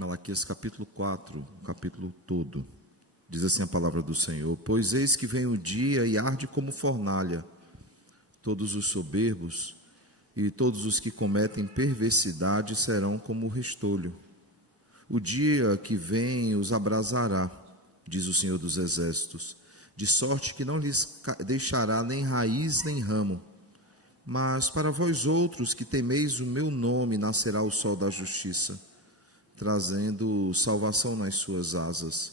Malaquias capítulo 4, o capítulo todo. Diz assim a palavra do Senhor: Pois eis que vem o dia e arde como fornalha, todos os soberbos e todos os que cometem perversidade serão como restolho. O dia que vem os abrasará, diz o Senhor dos Exércitos, de sorte que não lhes deixará nem raiz nem ramo. Mas para vós outros que temeis o meu nome nascerá o sol da justiça, trazendo salvação nas suas asas.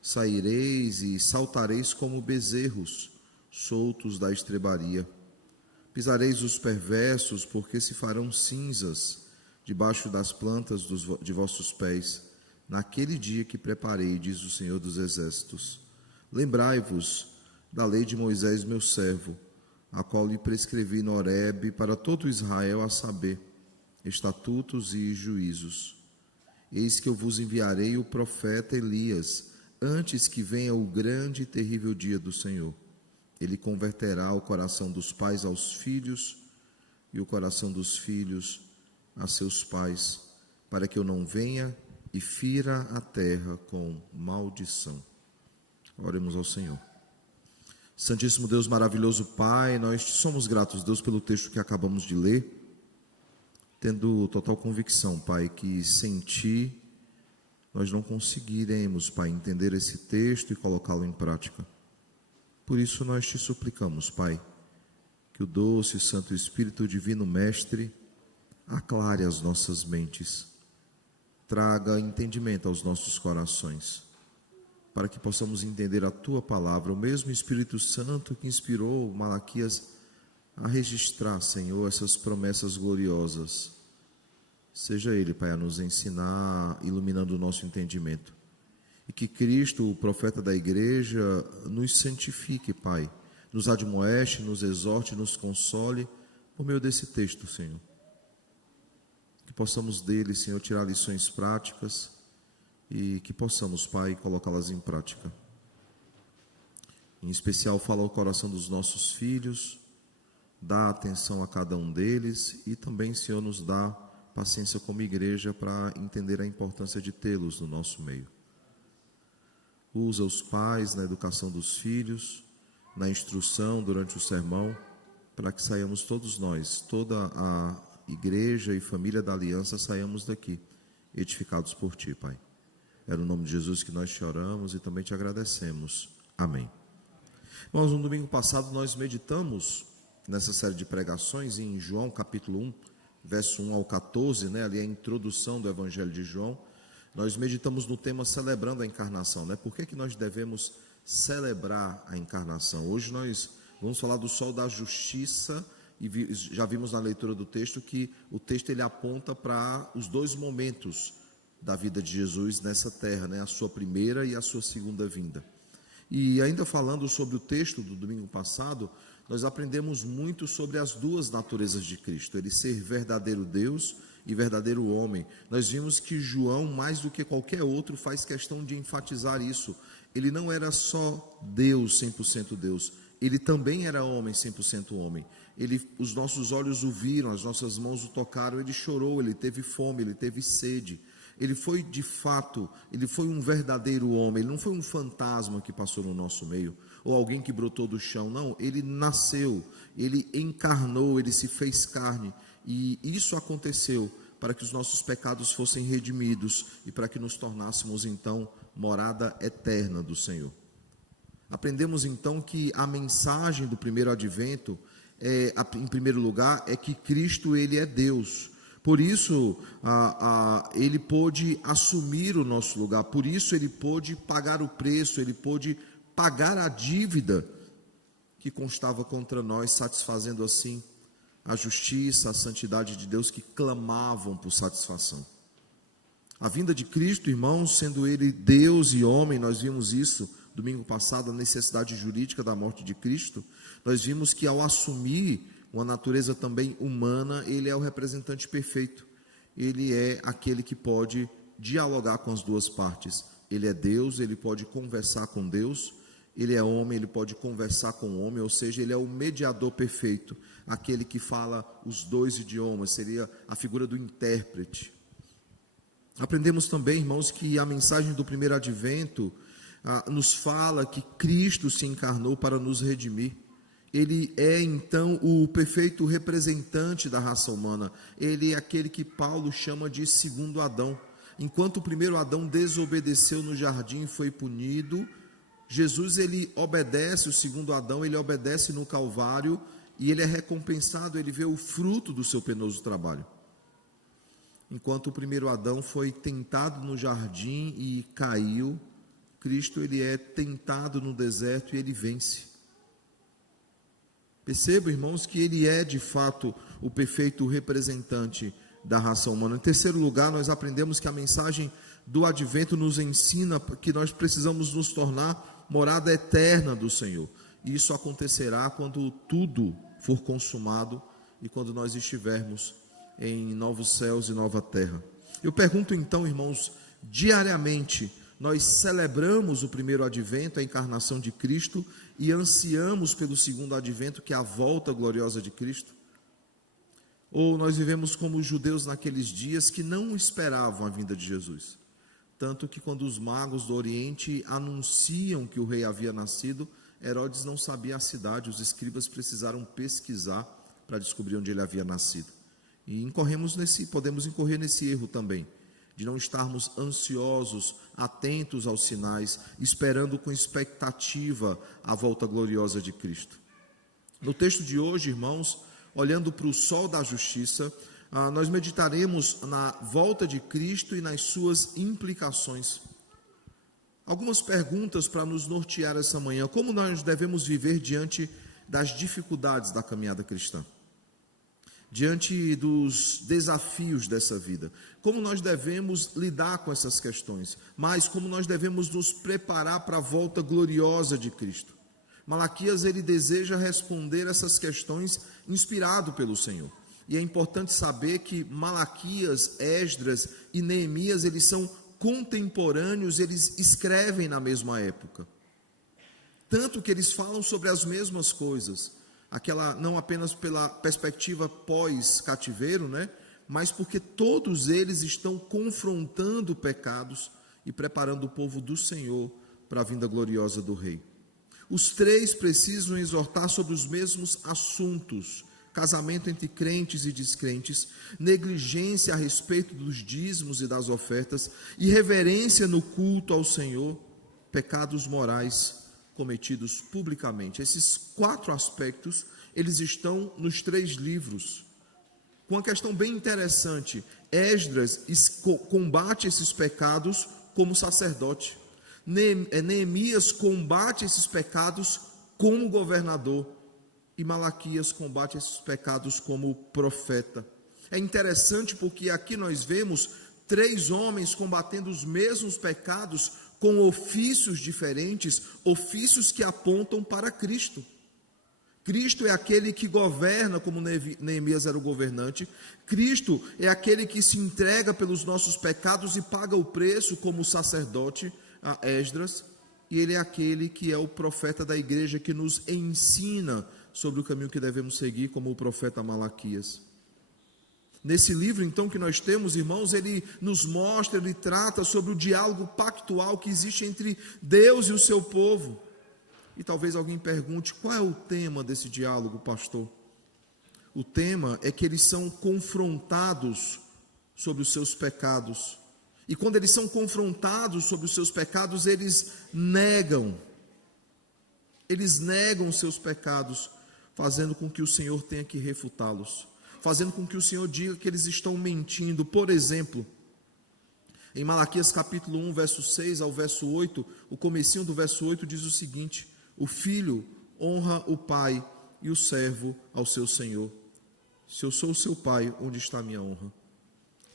Saireis e saltareis como bezerros, soltos da estrebaria. Pisareis os perversos, porque se farão cinzas debaixo das plantas de vossos pés, naquele dia que preparei, diz o Senhor dos Exércitos. Lembrai-vos da lei de Moisés, meu servo, a qual lhe prescrevi no Horebe para todo Israel, a saber, estatutos e juízos. Eis que eu vos enviarei o profeta Elias, antes que venha o grande e terrível dia do Senhor. Ele converterá o coração dos pais aos filhos e o coração dos filhos a seus pais, para que eu não venha e fira a terra com maldição. Oremos ao Senhor. Santíssimo Deus, maravilhoso Pai, nós te somos gratos, Deus, pelo texto que acabamos de ler, tendo total convicção, Pai, que sem Ti nós não conseguiremos, Pai, entender esse texto e colocá-lo em prática. Por isso nós te suplicamos, Pai, que o doce e Santo Espírito Divino Mestre aclare as nossas mentes, traga entendimento aos nossos corações, para que possamos entender a Tua palavra, o mesmo Espírito Santo que inspirou Malaquias a registrar, Senhor, essas promessas gloriosas. Seja Ele, Pai, a nos ensinar, iluminando o nosso entendimento. E que Cristo, o profeta da igreja, nos santifique, Pai, nos admoeste, nos exorte, nos console, por meio desse texto, Senhor. Que possamos dele, Senhor, tirar lições práticas e que possamos, Pai, colocá-las em prática. Em especial, fala ao coração dos nossos filhos, dá atenção a cada um deles e também, Senhor, nos dá paciência como igreja para entender a importância de tê-los no nosso meio. Usa os pais na educação dos filhos, na instrução durante o sermão, para que saiamos todos nós, toda a igreja e família da aliança, saiamos daqui, edificados por Ti, Pai. É no nome de Jesus que nós te oramos e também te agradecemos. Amém. Irmãos, no domingo passado nós meditamos nessa série de pregações em João capítulo 1, verso 1 ao 14, ali a introdução do Evangelho de João. Nós meditamos no tema celebrando a encarnação, Por que nós devemos celebrar a encarnação? Hoje nós vamos falar do sol da justiça e já vimos na leitura do texto que o texto ele aponta para os dois momentos da vida de Jesus nessa terra, A sua primeira e a sua segunda vinda. E ainda falando sobre o texto do domingo passado, nós aprendemos muito sobre as duas naturezas de Cristo, ele ser verdadeiro Deus e verdadeiro homem. Nós vimos que João, mais do que qualquer outro, faz questão de enfatizar isso. Ele não era só Deus, 100% Deus, ele também era homem, 100% homem. Os nossos olhos o viram, as nossas mãos o tocaram, ele chorou, ele teve fome, ele teve sede. Ele foi de fato, ele foi um verdadeiro homem, ele não foi um fantasma que passou no nosso meio, ou alguém que brotou do chão, não, ele nasceu, ele encarnou, ele se fez carne, e isso aconteceu para que os nossos pecados fossem redimidos, e para que nos tornássemos então morada eterna do Senhor. Aprendemos então que a mensagem do primeiro advento, em primeiro lugar, é que Cristo ele é Deus. Por isso, ele pôde assumir o nosso lugar, por isso ele pôde pagar o preço, ele pôde pagar a dívida que constava contra nós, satisfazendo assim a justiça, a santidade de Deus que clamavam por satisfação. A vinda de Cristo, irmãos, sendo ele Deus e homem, nós vimos isso domingo passado, a necessidade jurídica da morte de Cristo. Nós vimos que ao assumir uma natureza também humana, ele é o representante perfeito, ele é aquele que pode dialogar com as duas partes. Ele é Deus, ele pode conversar com Deus, ele é homem, ele pode conversar com o homem, ou seja, ele é o mediador perfeito, aquele que fala os dois idiomas, seria a figura do intérprete. Aprendemos também, irmãos, que a mensagem do primeiro advento nos fala que Cristo se encarnou para nos redimir. Ele é então o perfeito representante da raça humana. Ele é aquele que Paulo chama de segundo Adão. Enquanto o primeiro Adão desobedeceu no jardim e foi punido, Jesus ele obedece, o segundo Adão ele obedece no Calvário e ele é recompensado, ele vê o fruto do seu penoso trabalho. Enquanto o primeiro Adão foi tentado no jardim e caiu, Cristo ele é tentado no deserto e ele vence. Perceba, irmãos, que ele é de fato o perfeito representante da raça humana. Em terceiro lugar, nós aprendemos que a mensagem do advento nos ensina que nós precisamos nos tornar morada eterna do Senhor. E isso acontecerá quando tudo for consumado e quando nós estivermos em novos céus e nova terra. Eu pergunto então, irmãos, diariamente nós celebramos o primeiro advento, a encarnação de Cristo, e ansiamos pelo segundo advento, que é a volta gloriosa de Cristo? Ou nós vivemos como os judeus naqueles dias que não esperavam a vinda de Jesus? Tanto que quando os magos do Oriente anunciam que o rei havia nascido, Herodes não sabia a cidade, os escribas precisaram pesquisar para descobrir onde ele havia nascido. E podemos incorrer nesse erro também, de não estarmos ansiosos, atentos aos sinais, esperando com expectativa a volta gloriosa de Cristo. No texto de hoje, irmãos, olhando para o sol da justiça, nós meditaremos na volta de Cristo e nas suas implicações. Algumas perguntas para nos nortear essa manhã. Como nós devemos viver diante das dificuldades da caminhada cristã? Diante dos desafios dessa vida, como nós devemos lidar com essas questões, mas como nós devemos nos preparar para a volta gloriosa de Cristo. Malaquias ele deseja responder essas questões inspirado pelo Senhor, e é importante saber que Malaquias, Esdras e Neemias eles são contemporâneos, eles escrevem na mesma época, tanto que eles falam sobre as mesmas coisas. Aquela, não apenas pela perspectiva pós-cativeiro, mas porque todos eles estão confrontando pecados e preparando o povo do Senhor para a vinda gloriosa do Rei. Os três precisam exortar sobre os mesmos assuntos: casamento entre crentes e descrentes, negligência a respeito dos dízimos e das ofertas, irreverência no culto ao Senhor, pecados morais cometidos publicamente. Esses 4 aspectos, eles estão nos 3 livros. Com uma questão bem interessante, Esdras combate esses pecados como sacerdote. Neemias combate esses pecados como governador. E Malaquias combate esses pecados como profeta. É interessante porque aqui nós vemos 3 homens combatendo os mesmos pecados com ofícios diferentes, ofícios que apontam para Cristo. Cristo é aquele que governa, como Neemias era o governante. Cristo é aquele que se entrega pelos nossos pecados e paga o preço, como o sacerdote Esdras. E ele é aquele que é o profeta da igreja, que nos ensina sobre o caminho que devemos seguir, como o profeta Malaquias. Nesse livro, então, que nós temos, irmãos, ele nos mostra, ele trata sobre o diálogo pactual que existe entre Deus e o seu povo. E talvez alguém pergunte: qual é o tema desse diálogo, pastor? O tema é que eles são confrontados sobre os seus pecados. E quando eles são confrontados sobre os seus pecados, eles negam os seus pecados, fazendo com que o Senhor tenha que refutá-los, fazendo com que o Senhor diga que eles estão mentindo. Por exemplo, em Malaquias capítulo 1, verso 6 ao verso 8, o comecinho do verso 8 diz o seguinte: o filho honra o pai e o servo ao seu senhor. Se eu sou o seu pai, onde está a minha honra?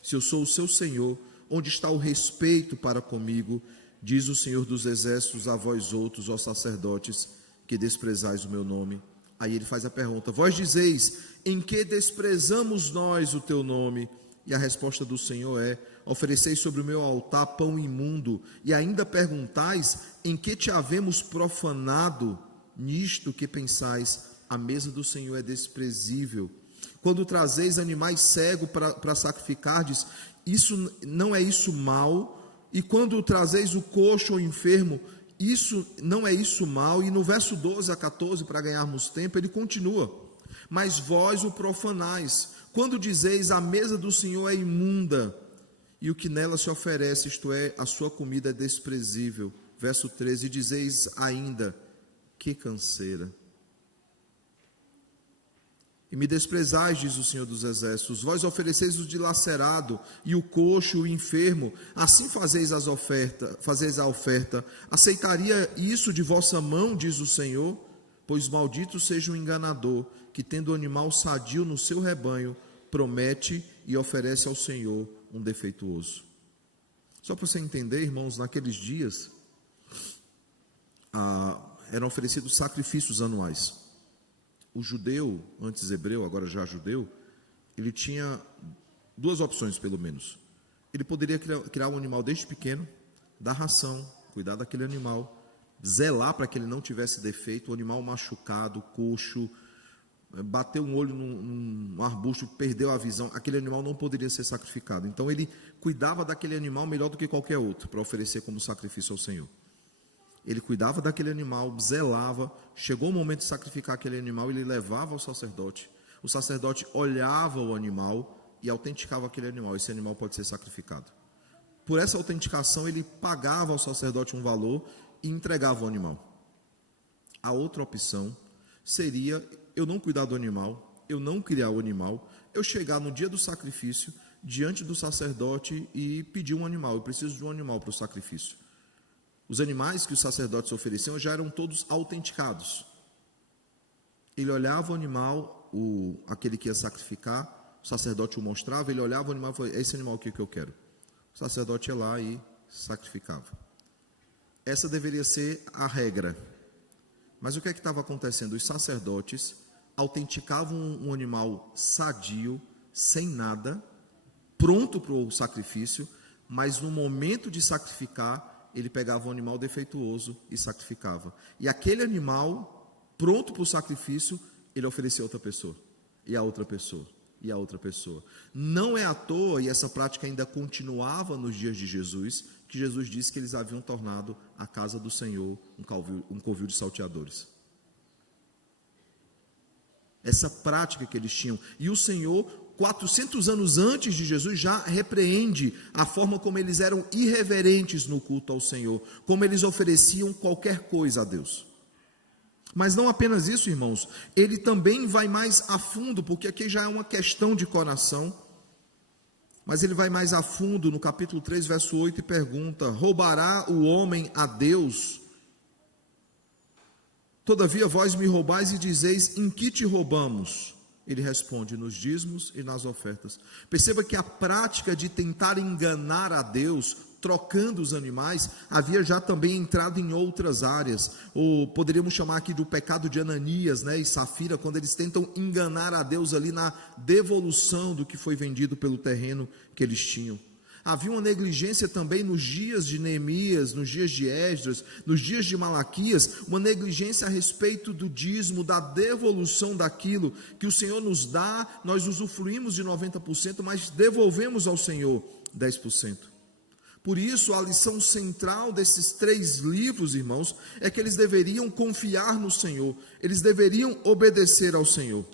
Se eu sou o seu senhor, onde está o respeito para comigo? Diz o Senhor dos exércitos a vós outros, ó sacerdotes, que desprezais o meu nome. Aí ele faz a pergunta: vós dizeis, em que desprezamos nós o teu nome? E a resposta do Senhor é: ofereceis sobre o meu altar pão imundo, e ainda perguntais, em que te havemos profanado? Nisto que pensais, a mesa do Senhor é desprezível. Quando trazeis animais cegos para sacrificardes, isso não é isso mal? E quando trazeis o coxo ou enfermo, isso não é isso mal? E no verso 12 a 14, para ganharmos tempo, ele continua: mas vós o profanais, quando dizeis a mesa do Senhor é imunda, e o que nela se oferece, isto é, a sua comida é desprezível. Verso 13, e dizeis ainda, que canseira. E me desprezais, diz o Senhor dos Exércitos, vós ofereceis o dilacerado, e o coxo, o enfermo, assim fazeis a oferta. Aceitaria isso de vossa mão, diz o Senhor? Pois maldito seja o enganador, que tendo o animal sadio no seu rebanho, promete e oferece ao Senhor um defeituoso. Só para você entender, irmãos, naqueles dias, eram oferecidos sacrifícios anuais. O judeu, antes hebreu, agora já judeu, ele tinha duas opções pelo menos. Ele poderia criar um animal desde pequeno, dar ração, cuidar daquele animal, zelar para que ele não tivesse defeito, o animal machucado, coxo, bateu um olho num arbusto, perdeu a visão, aquele animal não poderia ser sacrificado. Então ele cuidava daquele animal melhor do que qualquer outro, para oferecer como sacrifício ao Senhor. Ele cuidava daquele animal, zelava, chegou o momento de sacrificar aquele animal, ele levava ao sacerdote, o sacerdote olhava o animal e autenticava aquele animal, esse animal pode ser sacrificado. Por essa autenticação ele pagava ao sacerdote um valor e entregava o animal. A outra opção seria eu não cuidar do animal, eu não criar o animal, eu chegar no dia do sacrifício, diante do sacerdote e pedir um animal, eu preciso de um animal para o sacrifício. Os animais que os sacerdotes ofereciam já eram todos autenticados. Ele olhava o animal, aquele que ia sacrificar, o sacerdote o mostrava, ele olhava o animal e falava, é esse animal aqui que eu quero. O sacerdote ia lá e sacrificava. Essa deveria ser a regra. Mas o que é que estava acontecendo? Os sacerdotes autenticavam um animal sadio, sem nada, pronto para o sacrifício, mas no momento de sacrificar, ele pegava um animal defeituoso e sacrificava. E aquele animal, pronto para o sacrifício, ele oferecia a outra pessoa, e a outra pessoa, e a outra pessoa. Não é à toa, e essa prática ainda continuava nos dias de Jesus, que Jesus disse que eles haviam tornado a casa do Senhor um covil de salteadores. Essa prática que eles tinham. E o Senhor, 400 anos antes de Jesus, já repreende a forma como eles eram irreverentes no culto ao Senhor, como eles ofereciam qualquer coisa a Deus. Mas não apenas isso, irmãos, ele também vai mais a fundo, porque aqui já é uma questão de coração, mas ele vai mais a fundo no capítulo 3, verso 8 e pergunta, roubará o homem a Deus? Todavia vós me roubais e dizeis, em que te roubamos? Ele responde, nos dízimos e nas ofertas. Perceba que a prática de tentar enganar a Deus, trocando os animais, havia já também entrado em outras áreas, ou poderíamos chamar aqui do pecado de Ananias, e Safira, quando eles tentam enganar a Deus ali na devolução do que foi vendido pelo terreno que eles tinham. Havia uma negligência também nos dias de Neemias, nos dias de Esdras, nos dias de Malaquias, uma negligência a respeito do dízimo, da devolução daquilo que o Senhor nos dá, nós usufruímos de 90%, mas devolvemos ao Senhor 10%. Por isso, a lição central desses 3 livros, irmãos, é que eles deveriam confiar no Senhor, eles deveriam obedecer ao Senhor.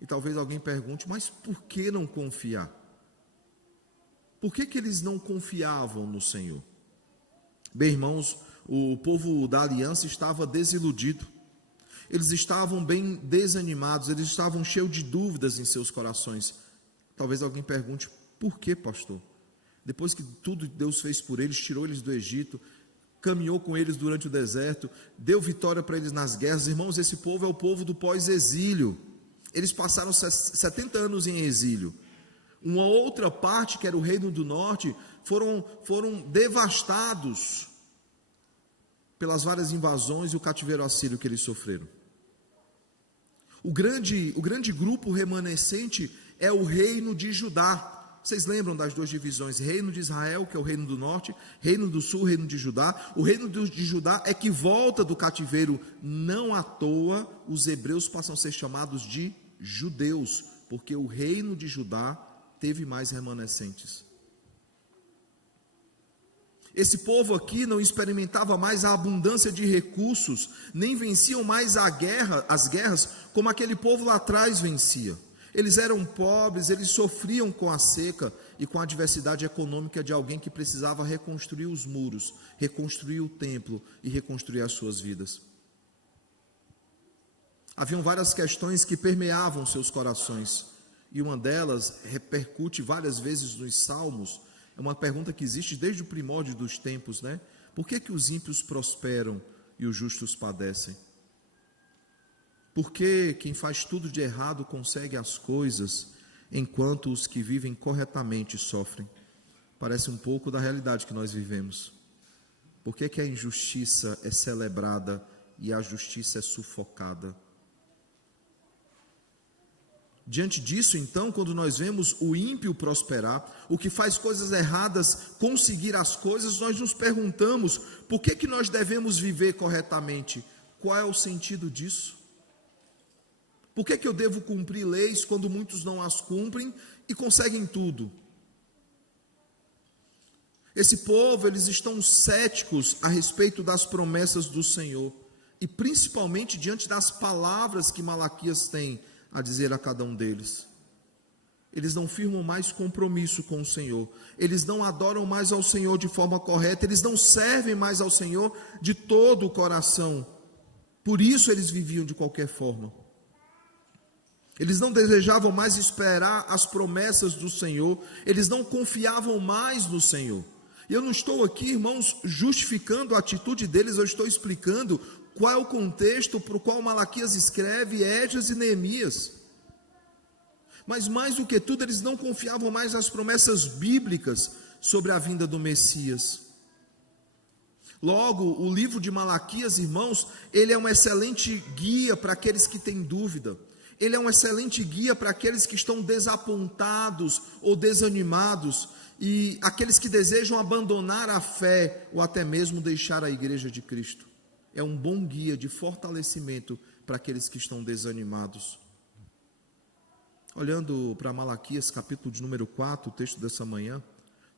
E talvez alguém pergunte, mas por que não confiar? Por que eles não confiavam no Senhor? Bem, irmãos, o povo da aliança estava desiludido, eles estavam bem desanimados, eles estavam cheios de dúvidas em seus corações. Talvez alguém pergunte, por que, pastor? Depois que tudo Deus fez por eles, tirou eles do Egito, caminhou com eles durante o deserto, deu vitória para eles nas guerras. Irmãos, esse povo é o povo do pós-exílio, eles passaram 70 anos em exílio. Uma outra parte, que era o reino do norte, foram devastados pelas várias invasões e o cativeiro assírio que eles sofreram. O grande grupo remanescente é o reino de Judá. Vocês lembram das 2 divisões? Reino de Israel, que é o reino do norte, reino do sul, reino de Judá. O reino de Judá é que volta do cativeiro. Não à toa, os hebreus passam a ser chamados de judeus, porque o reino de Judá teve mais remanescentes. Esse povo aqui não experimentava mais a abundância de recursos, nem venciam mais as guerras como aquele povo lá atrás vencia. Eles eram pobres, eles sofriam com a seca e com a adversidade econômica de alguém que precisava reconstruir os muros, reconstruir o templo e reconstruir as suas vidas. Haviam várias questões que permeavam seus corações, e uma delas repercute várias vezes nos Salmos. É uma pergunta que existe desde o primórdio dos tempos, né? Por que os ímpios prosperam e os justos padecem? Por que quem faz tudo de errado consegue as coisas, enquanto os que vivem corretamente sofrem? Parece um pouco da realidade que nós vivemos. Por que a injustiça é celebrada e a justiça é sufocada? Diante disso, então, quando nós vemos o ímpio prosperar, o que faz coisas erradas conseguir as coisas, nós nos perguntamos, por que nós devemos viver corretamente? Qual é o sentido disso? Por que eu devo cumprir leis quando muitos não as cumprem e conseguem tudo? Esse povo, eles estão céticos a respeito das promessas do Senhor, e principalmente diante das palavras que Malaquias tem a dizer a cada um deles. Eles não firmam mais compromisso com o Senhor, eles não adoram mais ao Senhor de forma correta, eles não servem mais ao Senhor de todo o coração, por isso eles viviam de qualquer forma. Eles não desejavam mais esperar as promessas do Senhor, eles não confiavam mais no Senhor. E eu não estou aqui, irmãos, justificando a atitude deles, eu estou explicando qual é o contexto para o qual Malaquias escreve Esdras e Neemias. Mas mais do que tudo, eles não confiavam mais nas promessas bíblicas sobre a vinda do Messias. Logo, o livro de Malaquias, irmãos, ele é um excelente guia para aqueles que têm dúvida. Ele é um excelente guia para aqueles que estão desapontados ou desanimados, e aqueles que desejam abandonar a fé ou até mesmo deixar a igreja de Cristo. É um bom guia de fortalecimento para aqueles que estão desanimados. Olhando para Malaquias, capítulo de número 4, o texto dessa manhã,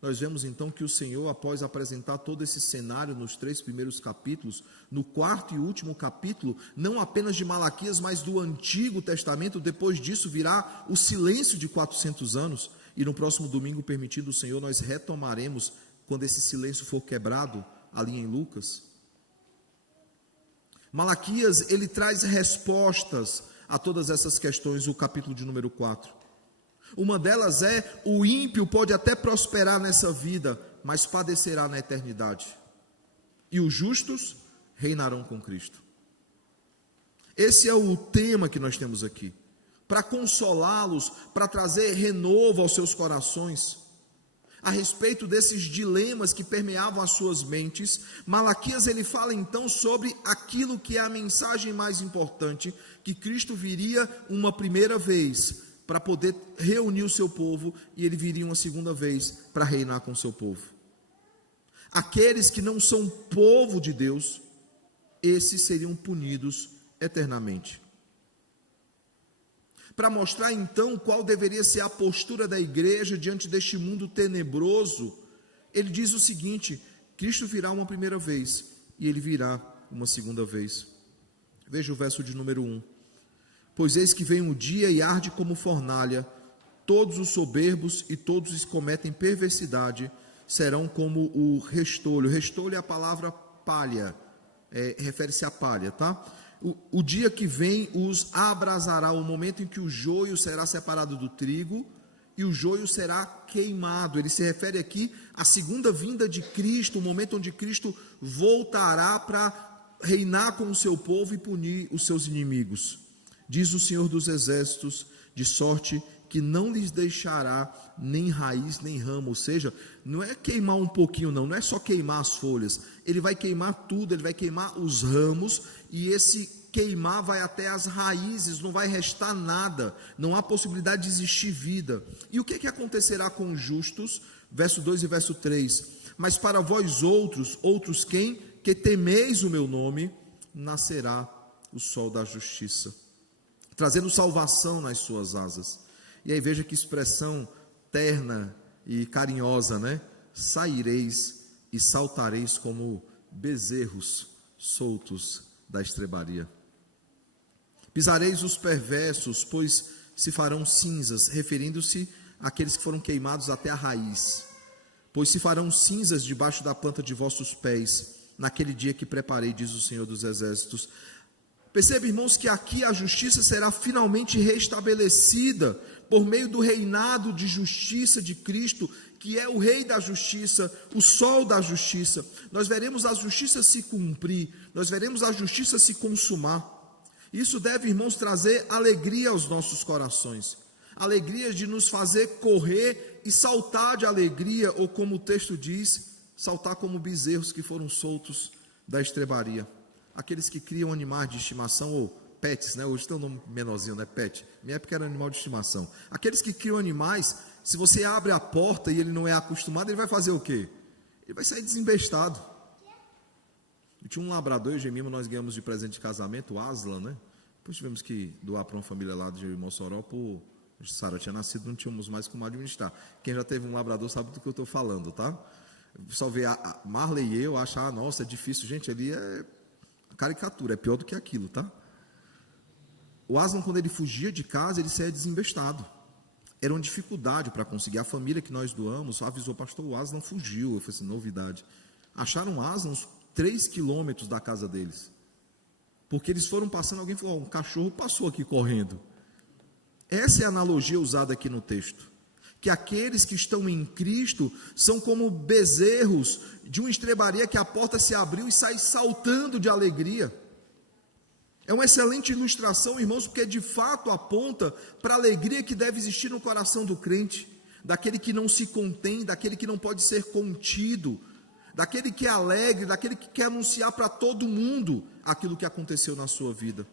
nós vemos então que o Senhor, após apresentar todo esse cenário nos 3 primeiros capítulos, no 4º e último capítulo, não apenas de Malaquias, mas do Antigo Testamento, depois disso virá o silêncio de 400 anos, e no próximo domingo, permitindo o Senhor, nós retomaremos, quando esse silêncio for quebrado, ali em Lucas. Malaquias, ele traz respostas a todas essas questões, o capítulo de número 4. Uma delas é: o ímpio pode até prosperar nessa vida, mas padecerá na eternidade, e os justos reinarão com Cristo. Esse é o tema que nós temos aqui, para consolá-los, para trazer renovo aos seus corações, a respeito desses dilemas que permeavam as suas mentes. Malaquias, ele fala então sobre aquilo que é a mensagem mais importante, que Cristo viria uma primeira vez para poder reunir o seu povo, e ele viria uma segunda vez para reinar com o seu povo. Aqueles que não são povo de Deus, esses seriam punidos eternamente. Para mostrar então qual deveria ser a postura da igreja diante deste mundo tenebroso, ele diz o seguinte: Cristo virá uma primeira vez e ele virá uma segunda vez. Veja o verso de número 1. Pois eis que vem um dia e arde como fornalha, todos os soberbos e todos os que cometem perversidade serão como o restolho. Restolho é a palavra palha, refere-se à palha, tá? O dia que vem os abrasará, o momento em que o joio será separado do trigo e o joio será queimado. Ele se refere aqui à segunda vinda de Cristo, o momento onde Cristo voltará para reinar com o seu povo e punir os seus inimigos. Diz o Senhor dos Exércitos, de sorte que não lhes deixará nem raiz nem ramo. Ou seja, não é queimar um pouquinho, não é só queimar as folhas, ele vai queimar tudo, ele vai queimar os ramos, e esse queimar vai até as raízes, não vai restar nada, não há possibilidade de existir vida. E o que acontecerá com os justos? Verso 2 e verso 3, mas para vós outros quem? Que temeis o meu nome, nascerá o sol da justiça, trazendo salvação nas suas asas. E aí veja que expressão terna e carinhosa, né? Saireis e saltareis como bezerros soltos da estrebaria. Pisareis os perversos, pois se farão cinzas, referindo-se àqueles que foram queimados até a raiz. Pois se farão cinzas debaixo da planta de vossos pés, naquele dia que preparei, diz o Senhor dos Exércitos. Perceba, irmãos, que aqui a justiça será finalmente restabelecida por meio do reinado de justiça de Cristo, que é o Rei da justiça, o Sol da justiça. Nós veremos a justiça se cumprir, nós veremos a justiça se consumar. Isso deve, irmãos, trazer alegria aos nossos corações, alegria de nos fazer correr e saltar de alegria, ou como o texto diz, saltar como bezerros que foram soltos da estrebaria. Aqueles que criam animais de estimação, ou pets, né? Hoje tem um nome menorzinho, né? Pet. Minha época era animal de estimação. Aqueles que criam animais, se você abre a porta e ele não é acostumado, ele vai fazer o quê? Ele vai sair desembestado. Eu tinha um labrador, eu e o Gemima, nós ganhamos de presente de casamento, o Aslan, né? Depois tivemos que doar para uma família lá de Mossoró, por Sara tinha nascido, não tínhamos mais como administrar. Quem já teve um labrador sabe do que eu estou falando, tá? Só ver a Marley e eu achar, nossa, é difícil. Gente, ali é caricatura, é pior do que aquilo, tá? O Aslan, quando ele fugia de casa, ele saía desembestado. Era uma dificuldade para conseguir. A família que nós doamos avisou, pastor, o Aslan fugiu. Eu falei assim, novidade. Acharam o Aslan uns 3 quilômetros da casa deles. Porque eles foram passando, alguém falou, um cachorro passou aqui correndo. Essa é a analogia usada aqui no texto. Que aqueles que estão em Cristo são como bezerros de uma estrebaria que a porta se abriu e sai saltando de alegria. É uma excelente ilustração, irmãos, porque de fato aponta para a alegria que deve existir no coração do crente, daquele que não se contém, daquele que não pode ser contido, daquele que é alegre, daquele que quer anunciar para todo mundo aquilo que aconteceu na sua vida.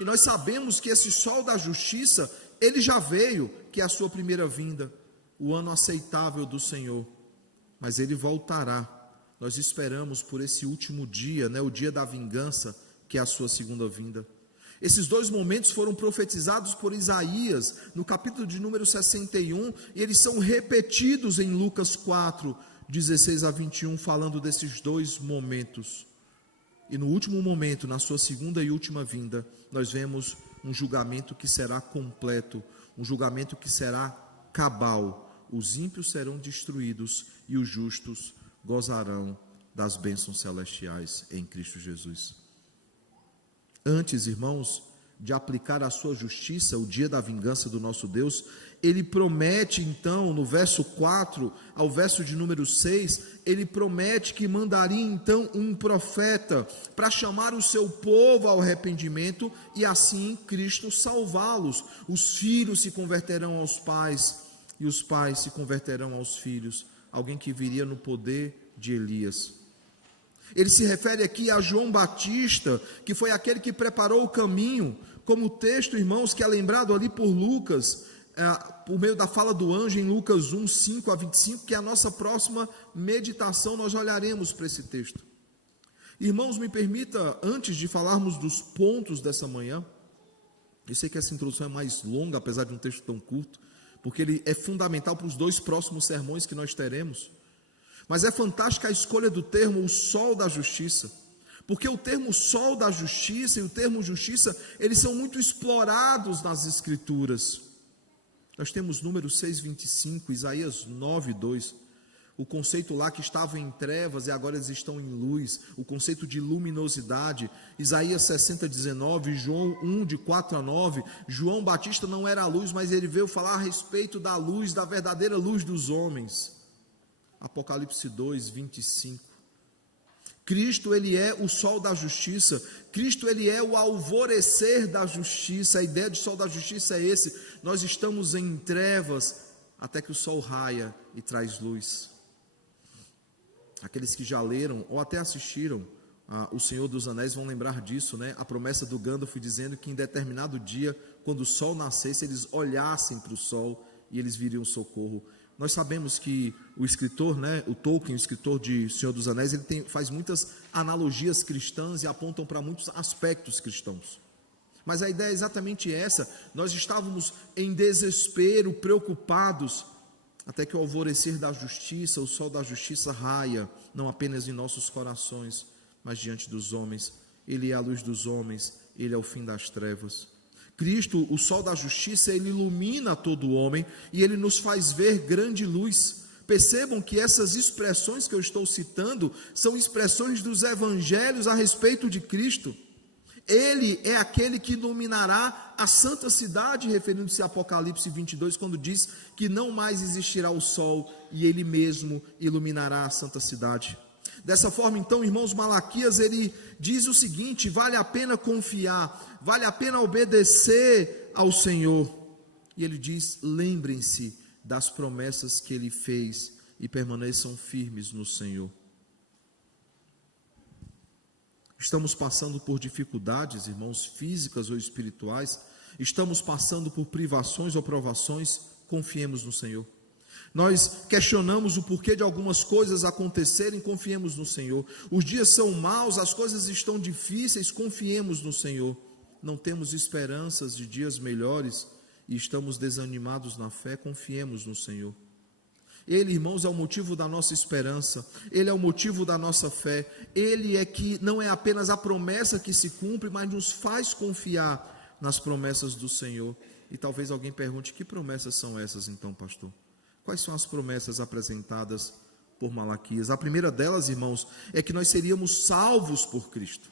E nós sabemos que esse sol da justiça, ele já veio, que é a sua primeira vinda, o ano aceitável do Senhor, mas ele voltará. Nós esperamos por esse último dia, né, o dia da vingança, que é a sua segunda vinda. Esses dois momentos foram profetizados por Isaías, no capítulo de número 61, e eles são repetidos em Lucas 4, 16 a 21, falando desses dois momentos. E no último momento, na sua segunda e última vinda, nós vemos um julgamento que será completo, um julgamento que será cabal. Os ímpios serão destruídos e os justos gozarão das bênçãos celestiais em Cristo Jesus. Antes, irmãos, de aplicar a sua justiça, o dia da vingança do nosso Deus, ele promete então, no verso 4 ao verso de número 6, ele promete que mandaria então um profeta para chamar o seu povo ao arrependimento e assim Cristo salvá-los. Os filhos se converterão aos pais e os pais se converterão aos filhos. Alguém que viria no poder de Elias. Ele se refere aqui a João Batista, que foi aquele que preparou o caminho, como o texto, irmãos, que é lembrado ali por Lucas, por meio da fala do anjo em Lucas 1, 5 a 25, que é a nossa próxima meditação, nós olharemos para esse texto. Irmãos, me permita, antes de falarmos dos pontos dessa manhã, eu sei que essa introdução é mais longa, apesar de um texto tão curto, porque ele é fundamental para os dois próximos sermões que nós teremos, mas é fantástica a escolha do termo, o sol da justiça, porque o termo sol da justiça e o termo justiça, eles são muito explorados nas escrituras. Nós temos Números 6:25, Isaías 9:2, o conceito lá que estavam em trevas e agora eles estão em luz, o conceito de luminosidade. Isaías 60:19, João 1, de 4 a 9, João Batista não era a luz, mas ele veio falar a respeito da luz, da verdadeira luz dos homens. Apocalipse 2:25. Cristo, ele é o sol da justiça, Cristo, ele é o alvorecer da justiça. A ideia de sol da justiça é esse: nós estamos em trevas até que o sol raia e traz luz. Aqueles que já leram ou até assistiram O Senhor dos Anéis vão lembrar disso, né? A promessa do Gandalf dizendo que em determinado dia, quando o sol nascesse, eles olhassem para o sol e eles viriam socorro. Nós sabemos que o escritor, né, o Tolkien, o escritor de Senhor dos Anéis, ele faz muitas analogias cristãs e apontam para muitos aspectos cristãos. Mas a ideia é exatamente essa. Nós estávamos em desespero, preocupados, até que o alvorecer da justiça, o sol da justiça raia, não apenas em nossos corações, mas diante dos homens. Ele é a luz dos homens, ele é o fim das trevas. Cristo, o sol da justiça, ele ilumina todo o homem e ele nos faz ver grande luz. Percebam que essas expressões que eu estou citando são expressões dos evangelhos a respeito de Cristo. Ele é aquele que iluminará a santa cidade, referindo-se a Apocalipse 22, quando diz que não mais existirá o sol e ele mesmo iluminará a santa cidade. Dessa forma, então, irmãos, Malaquias, ele diz o seguinte: vale a pena confiar, vale a pena obedecer ao Senhor. E ele diz: lembrem-se das promessas que ele fez e permaneçam firmes no Senhor. Estamos passando por dificuldades, irmãos, físicas ou espirituais, estamos passando por privações ou provações, confiemos no Senhor. Nós questionamos o porquê de algumas coisas acontecerem, confiemos no Senhor. Os dias são maus, as coisas estão difíceis, confiemos no Senhor. Não temos esperanças de dias melhores e estamos desanimados na fé, confiemos no Senhor. Ele, irmãos, é o motivo da nossa esperança, ele é o motivo da nossa fé, ele é que não é apenas a promessa que se cumpre, mas nos faz confiar nas promessas do Senhor. E talvez alguém pergunte: que promessas são essas então, pastor? Quais são as promessas apresentadas por Malaquias? A primeira delas, irmãos, é que nós seríamos salvos por Cristo.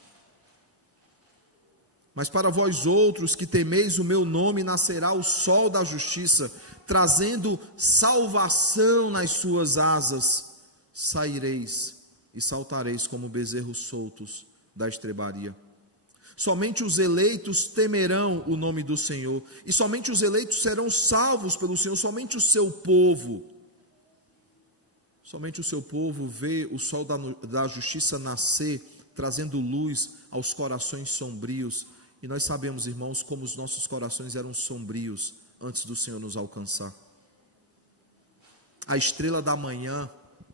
Mas para vós outros que temeis o meu nome, nascerá o sol da justiça, trazendo salvação nas suas asas. Saireis e saltareis como bezerros soltos da estrebaria. Somente os eleitos temerão o nome do Senhor, e somente os eleitos serão salvos pelo Senhor, somente o seu povo. Somente o seu povo vê o sol da justiça nascer, trazendo luz aos corações sombrios. E nós sabemos, irmãos, como os nossos corações eram sombrios antes do Senhor nos alcançar. A estrela da manhã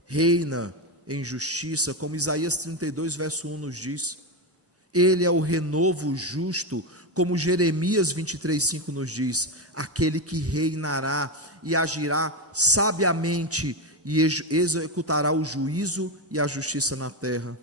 reina em justiça, como Isaías 32, verso 1 nos diz. Ele é o renovo justo, como Jeremias 23:5 nos diz, aquele que reinará e agirá sabiamente e executará o juízo e a justiça na terra.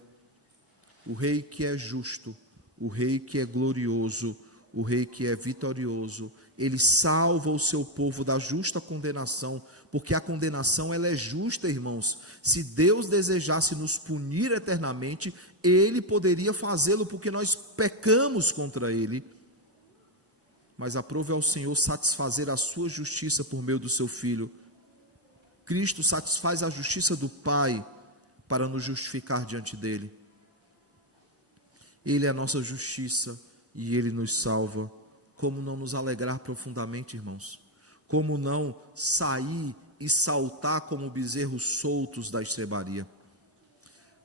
O rei que é justo, o rei que é glorioso, o rei que é vitorioso, ele salva o seu povo da justa condenação, porque a condenação ela é justa, irmãos. Se Deus desejasse nos punir eternamente, ele poderia fazê-lo, porque nós pecamos contra ele. Mas aprove ao Senhor satisfazer a sua justiça por meio do seu Filho. Cristo satisfaz a justiça do Pai para nos justificar diante dele. Ele é a nossa justiça e ele nos salva. Como não nos alegrar profundamente, irmãos? Como não sair e saltar como bezerros soltos da estrebaria?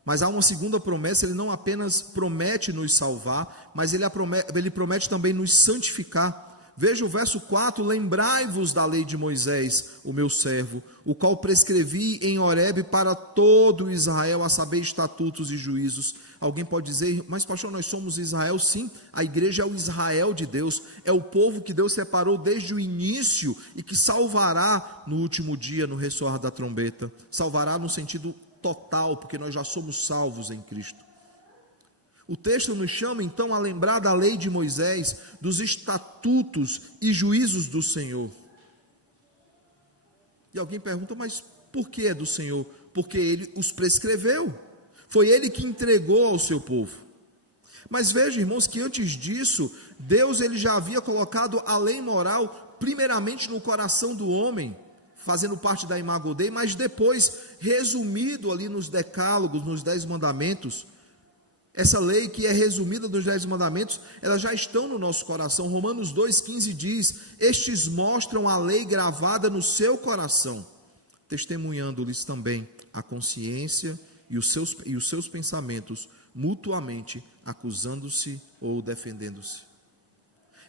Mas há uma segunda promessa. Ele não apenas promete nos salvar, mas ele promete também nos santificar. Veja o verso 4: lembrai-vos da lei de Moisés, o meu servo, o qual prescrevi em Horebe para todo Israel, a saber, estatutos e juízos. Alguém pode dizer: mas pastor, nós somos Israel? Sim, a igreja é o Israel de Deus, é o povo que Deus separou desde o início e que salvará no último dia, no ressoar da trombeta. Salvará no sentido total, porque nós já somos salvos em Cristo. O texto nos chama então a lembrar da lei de Moisés, dos estatutos e juízos do Senhor. E alguém pergunta: mas por que é do Senhor? Porque ele os prescreveu, foi ele que entregou ao seu povo. Mas veja, irmãos, que antes disso, Deus ele já havia colocado a lei moral primeiramente no coração do homem, fazendo parte da Imago Dei, mas depois resumido ali nos decálogos, nos 10 mandamentos. Essa lei que é resumida nos 10 mandamentos, elas já estão no nosso coração. Romanos 2,15 diz: estes mostram a lei gravada no seu coração, testemunhando-lhes também a consciência e os seus pensamentos, mutuamente acusando-se ou defendendo-se.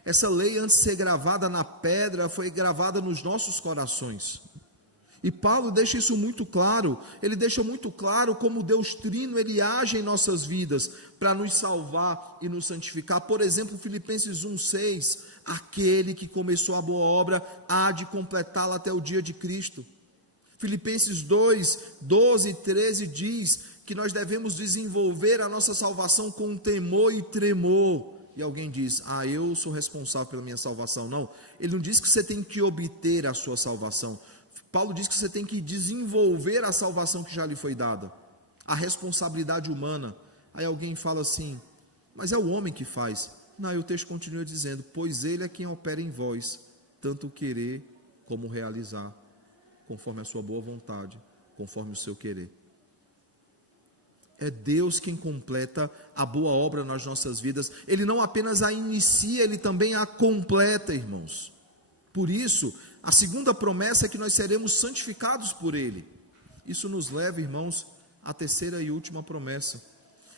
Essa lei, antes de ser gravada na pedra, foi gravada nos nossos corações. E Paulo deixa isso muito claro, ele deixa muito claro como Deus Trino, ele age em nossas vidas para nos salvar e nos santificar. Por exemplo, Filipenses 1,6, aquele que começou a boa obra há de completá-la até o dia de Cristo. Filipenses 2, 12 e 13 diz que nós devemos desenvolver a nossa salvação com temor e tremor. E alguém diz, eu sou responsável pela minha salvação. Não, ele não diz que você tem que obter a sua salvação. Paulo diz que você tem que desenvolver a salvação que já lhe foi dada, a responsabilidade humana. Aí alguém fala assim, mas é o homem que faz. Não, e o texto continua dizendo, pois ele é quem opera em vós, tanto o querer como o realizar, conforme a sua boa vontade, conforme o seu querer. É Deus quem completa a boa obra nas nossas vidas. Ele não apenas a inicia, ele também a completa, irmãos. Por isso, a segunda promessa é que nós seremos santificados por Ele. Isso nos leva, irmãos, à terceira e última promessa.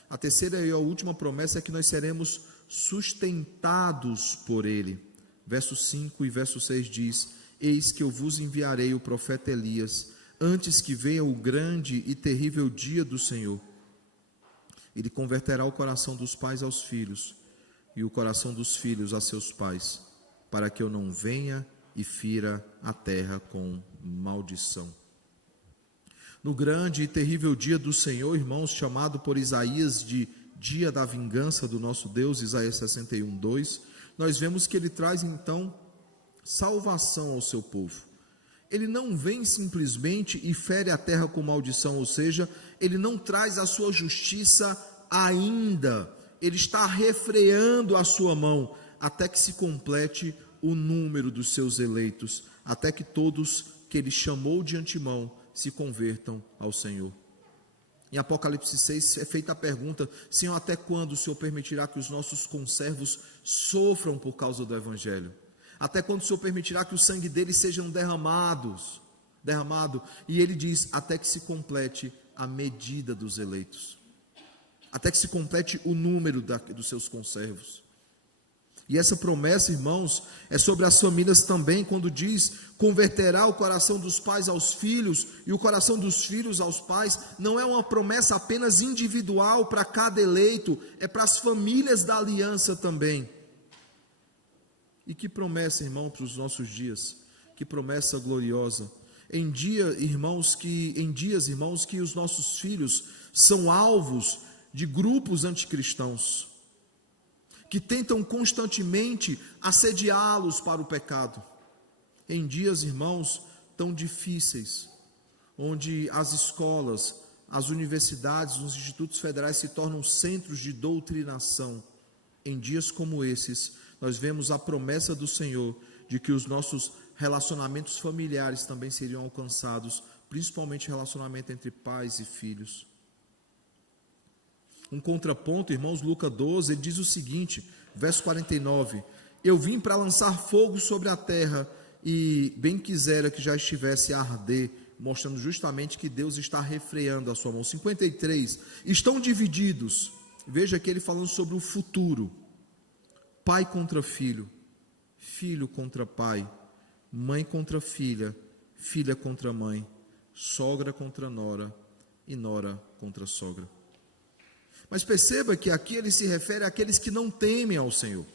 A terceira e a última promessa é que nós seremos sustentados por Ele. Verso 5 e verso 6 diz, eis que eu vos enviarei o profeta Elias, antes que venha o grande e terrível dia do Senhor. Ele converterá o coração dos pais aos filhos, e o coração dos filhos a seus pais, para que eu não venha e fira a terra com maldição. No grande e terrível dia do Senhor, irmãos, chamado por Isaías de dia da vingança do nosso Deus, Isaías 61:2, nós vemos que ele traz então salvação ao seu povo. Ele não vem simplesmente e fere a terra com maldição, ou seja, ele não traz a sua justiça ainda, ele está refreando a sua mão, até que se complete o número dos seus eleitos, até que todos que ele chamou de antemão se convertam ao Senhor. Em Apocalipse 6 é feita a pergunta, Senhor, até quando o Senhor permitirá que os nossos conservos sofram por causa do Evangelho? Até quando o Senhor permitirá que o sangue deles sejam derramado? E ele diz, até que se complete a medida dos eleitos, até que se complete o número dos seus conservos. E essa promessa, irmãos, é sobre as famílias também, quando diz, converterá o coração dos pais aos filhos, e o coração dos filhos aos pais, não é uma promessa apenas individual para cada eleito, é para as famílias da aliança também. E que promessa, irmão, para os nossos dias, que promessa gloriosa. Em dias, irmãos, que os nossos filhos são alvos de grupos anticristãos, que tentam constantemente assediá-los para o pecado. Em dias, irmãos, tão difíceis, onde as escolas, as universidades, os institutos federais se tornam centros de doutrinação, em dias como esses, nós vemos a promessa do Senhor de que os nossos relacionamentos familiares também seriam alcançados, principalmente relacionamento entre pais e filhos. Um contraponto, irmãos, Lucas 12, ele diz o seguinte, verso 49, eu vim para lançar fogo sobre a terra, e bem quisera que já estivesse a arder, mostrando justamente que Deus está refreando a sua mão. 53, estão divididos, veja aqui ele falando sobre o futuro, pai contra filho, filho contra pai, mãe contra filha, filha contra mãe, sogra contra nora, e nora contra sogra. Mas perceba que aqui ele se refere àqueles que não temem ao Senhor,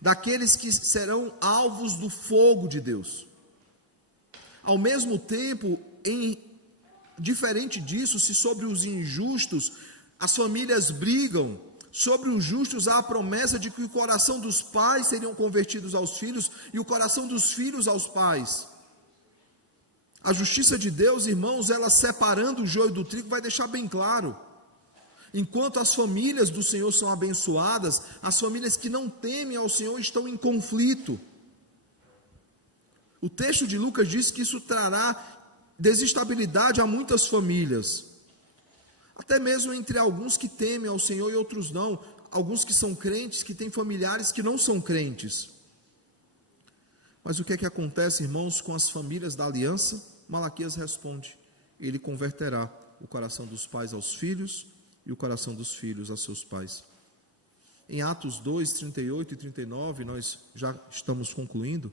daqueles que serão alvos do fogo de Deus. Ao mesmo tempo, diferente disso, se sobre os injustos as famílias brigam, sobre os justos há a promessa de que o coração dos pais seriam convertidos aos filhos e o coração dos filhos aos pais. A justiça de Deus, irmãos, ela separando o joio do trigo, vai deixar bem claro. Enquanto as famílias do Senhor são abençoadas, as famílias que não temem ao Senhor estão em conflito. O texto de Lucas diz que isso trará desestabilidade a muitas famílias, até mesmo entre alguns que temem ao Senhor e outros não, alguns que são crentes, que têm familiares que não são crentes. Mas o que é que acontece, irmãos, com as famílias da aliança? Malaquias responde, ele converterá o coração dos pais aos filhos, e o coração dos filhos a seus pais. Em Atos 2, 38 e 39, nós já estamos concluindo,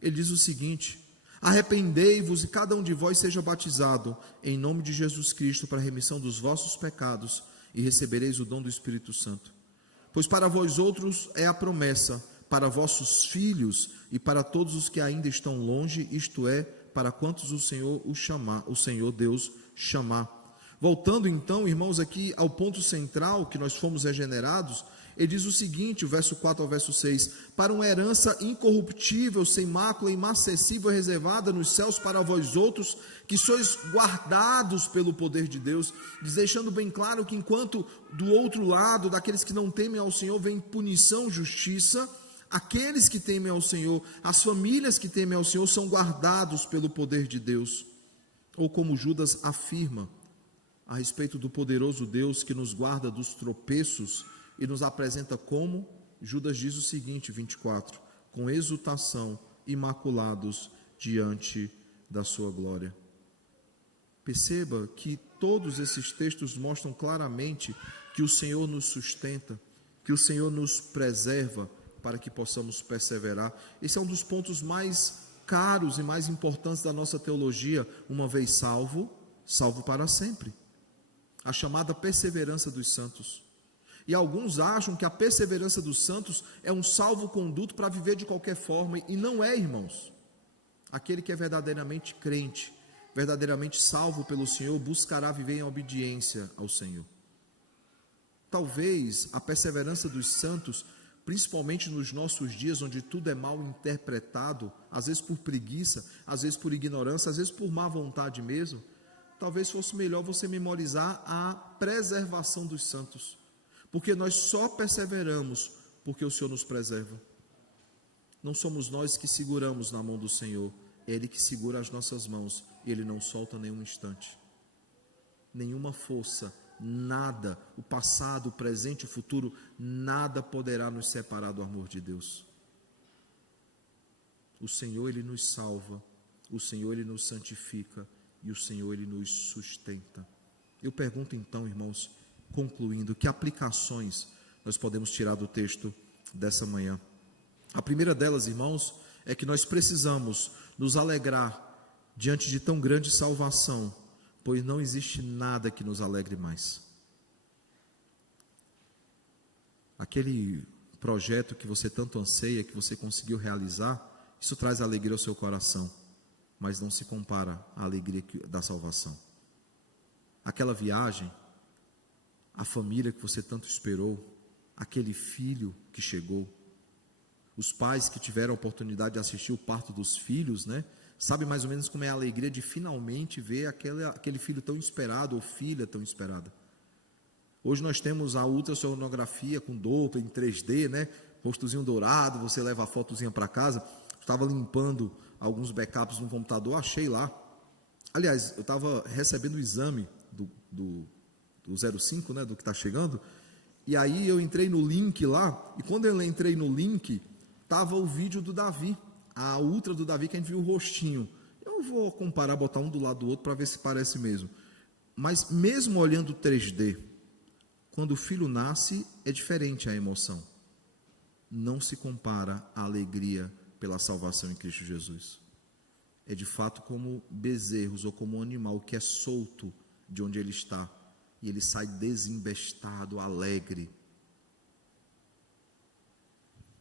ele diz o seguinte, Arrependei-vos e cada um de vós seja batizado em nome de Jesus Cristo para a remissão dos vossos pecados e recebereis o dom do Espírito Santo. Pois para vós outros é a promessa, para vossos filhos e para todos os que ainda estão longe, isto é, para quantos o Senhor Deus chamar. Voltando então, irmãos, aqui ao ponto central que nós fomos regenerados, ele diz o seguinte, o verso 4 ao verso 6, para uma herança incorruptível, sem mácula, imacessível, reservada nos céus para vós outros, que sois guardados pelo poder de Deus, deixando bem claro que enquanto do outro lado, daqueles que não temem ao Senhor, vem punição, justiça, aqueles que temem ao Senhor, as famílias que temem ao Senhor, são guardados pelo poder de Deus. Ou como Judas afirma, a respeito do poderoso Deus que nos guarda dos tropeços e nos apresenta como, Judas diz o seguinte, 24, com exultação, imaculados diante da sua glória. Perceba que todos esses textos mostram claramente que o Senhor nos sustenta, que o Senhor nos preserva para que possamos perseverar. Esse é um dos pontos mais caros e mais importantes da nossa teologia, uma vez salvo, salvo para sempre. A chamada perseverança dos santos. E alguns acham que a perseverança dos santos é um salvo-conduto para viver de qualquer forma, e não é, irmãos. Aquele que é verdadeiramente crente, verdadeiramente salvo pelo Senhor, buscará viver em obediência ao Senhor. Talvez a perseverança dos santos, principalmente nos nossos dias, onde tudo é mal interpretado, às vezes por preguiça, às vezes por ignorância, às vezes por má vontade mesmo, talvez fosse melhor você memorizar a preservação dos santos, porque nós só perseveramos porque o Senhor nos preserva. Não somos nós que seguramos na mão do Senhor, é Ele que segura as nossas mãos, e Ele não solta nenhum instante. Nenhuma força, nada, o passado, o presente, o futuro, nada poderá nos separar do amor de Deus. O Senhor, Ele nos salva, o Senhor, Ele nos santifica, e o Senhor, Ele nos sustenta. Eu pergunto então, irmãos, concluindo, que aplicações nós podemos tirar do texto dessa manhã? A primeira delas, irmãos, é que nós precisamos nos alegrar diante de tão grande salvação, pois não existe nada que nos alegre mais. Aquele projeto que você tanto anseia, que você conseguiu realizar, isso traz alegria ao seu coração, mas não se compara à alegria da salvação. Aquela viagem, a família que você tanto esperou, aquele filho que chegou, os pais que tiveram a oportunidade de assistir o parto dos filhos, né? Sabe mais ou menos como é a alegria de finalmente ver aquele filho tão esperado, ou filha tão esperada. Hoje nós temos a ultrassonografia com Doppler em 3D, né? Rostozinho dourado, você leva a fotozinha para casa. Estava limpando alguns backups no computador, achei lá. Aliás, eu estava recebendo o exame do 05, né, do que está chegando, e aí eu entrei no link lá, e quando eu entrei no link, estava o vídeo do Davi, a ultra do Davi, que a gente viu o rostinho. Eu vou comparar, botar um do lado do outro, para ver se parece mesmo. Mas mesmo olhando 3D, quando o filho nasce, é diferente a emoção. Não se compara à alegria pela salvação em Cristo Jesus. É de fato como bezerros, ou como um animal que é solto de onde ele está, e ele sai desembestado, alegre.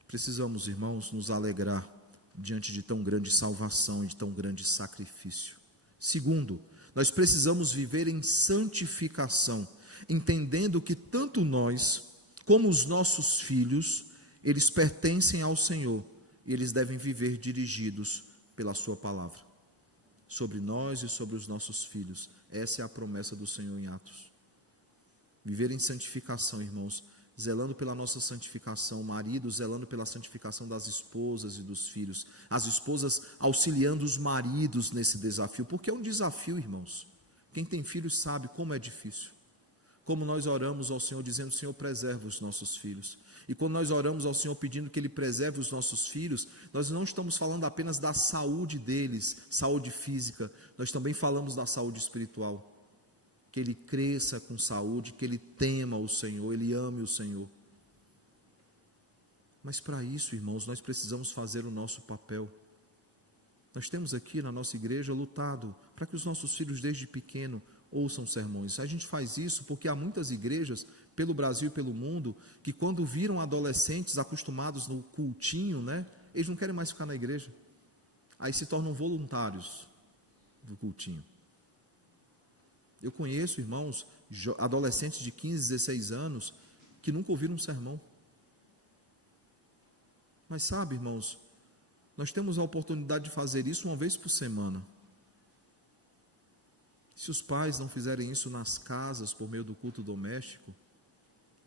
Precisamos, irmãos, nos alegrar diante de tão grande salvação e de tão grande sacrifício. Segundo, nós precisamos viver em santificação, entendendo que tanto nós, como os nossos filhos, eles pertencem ao Senhor, e eles devem viver dirigidos pela sua palavra, sobre nós e sobre os nossos filhos. Essa é a promessa do Senhor em Atos. Viver em santificação, irmãos, zelando pela nossa santificação, maridos zelando pela santificação das esposas e dos filhos, as esposas auxiliando os maridos nesse desafio, porque é um desafio, irmãos. Quem tem filhos sabe como é difícil. Como nós oramos ao Senhor dizendo: Senhor, preserva os nossos filhos. E quando nós oramos ao Senhor pedindo que Ele preserve os nossos filhos, nós não estamos falando apenas da saúde deles, saúde física, nós também falamos da saúde espiritual. Que ele cresça com saúde, que ele tema o Senhor, ele ame o Senhor. Mas para isso, irmãos, nós precisamos fazer o nosso papel. Nós temos aqui na nossa igreja lutado para que os nossos filhos desde pequeno ouçam sermões. A gente faz isso porque há muitas igrejas pelo Brasil e pelo mundo que quando viram adolescentes acostumados no cultinho, né, eles não querem mais ficar na igreja. Aí se tornam voluntários do cultinho. Eu conheço, irmãos, adolescentes de 15, 16 anos que nunca ouviram um sermão. Mas sabe, irmãos, nós temos a oportunidade de fazer isso uma vez por semana. Se os pais não fizerem isso nas casas, por meio do culto doméstico,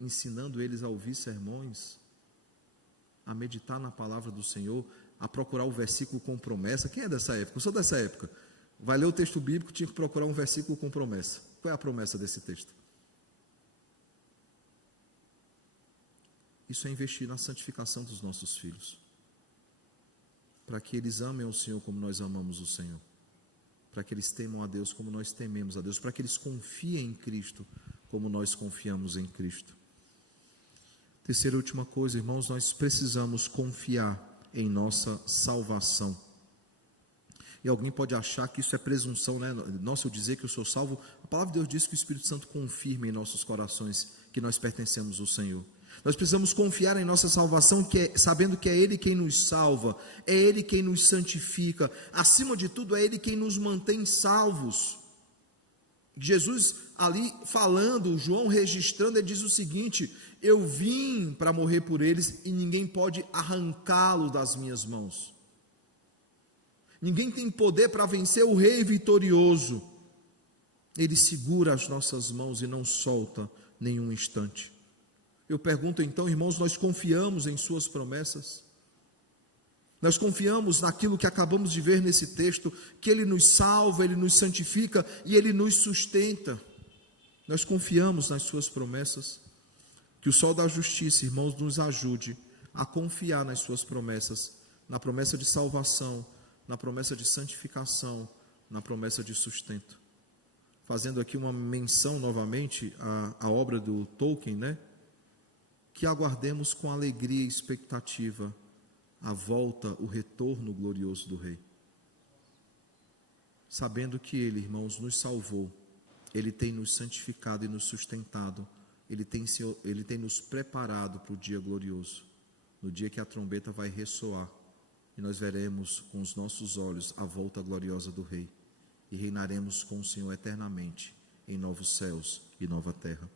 ensinando eles a ouvir sermões, a meditar na palavra do Senhor, a procurar o versículo com promessa. Quem é dessa época? Eu sou dessa época. Vai ler o texto bíblico, tinha que procurar um versículo com promessa. Qual é a promessa desse texto? Isso é investir na santificação dos nossos filhos, para que eles amem o Senhor como nós amamos o Senhor, para que eles temam a Deus como nós tememos a Deus, para que eles confiem em Cristo como nós confiamos em Cristo. Terceira e última coisa, irmãos, nós precisamos confiar em nossa salvação. E alguém pode achar que isso é presunção, né? Nossa, eu dizer que eu sou salvo. A palavra de Deus diz que o Espírito Santo confirma em nossos corações que nós pertencemos ao Senhor. Nós precisamos confiar em nossa salvação, sabendo que é Ele quem nos salva, é Ele quem nos santifica, acima de tudo é Ele quem nos mantém salvos. Jesus ali falando, João registrando, ele diz o seguinte: eu vim para morrer por eles e ninguém pode arrancá-lo das minhas mãos. Ninguém tem poder para vencer o Rei vitorioso. Ele segura as nossas mãos e não solta nenhum instante. Eu pergunto então, irmãos, nós confiamos em suas promessas? Nós confiamos naquilo que acabamos de ver nesse texto, que Ele nos salva, Ele nos santifica e Ele nos sustenta. Nós confiamos nas suas promessas. Que o sol da justiça, irmãos, nos ajude a confiar nas suas promessas, na promessa de salvação, na promessa de santificação, na promessa de sustento. Fazendo aqui uma menção novamente à obra do Tolkien, né? Que aguardemos com alegria e expectativa a volta, o retorno glorioso do Rei. Sabendo que Ele, irmãos, nos salvou, Ele tem nos santificado e nos sustentado, Ele tem nos preparado para o dia glorioso, no dia que a trombeta vai ressoar, e nós veremos com os nossos olhos a volta gloriosa do Rei, e reinaremos com o Senhor eternamente, em novos céus e nova terra.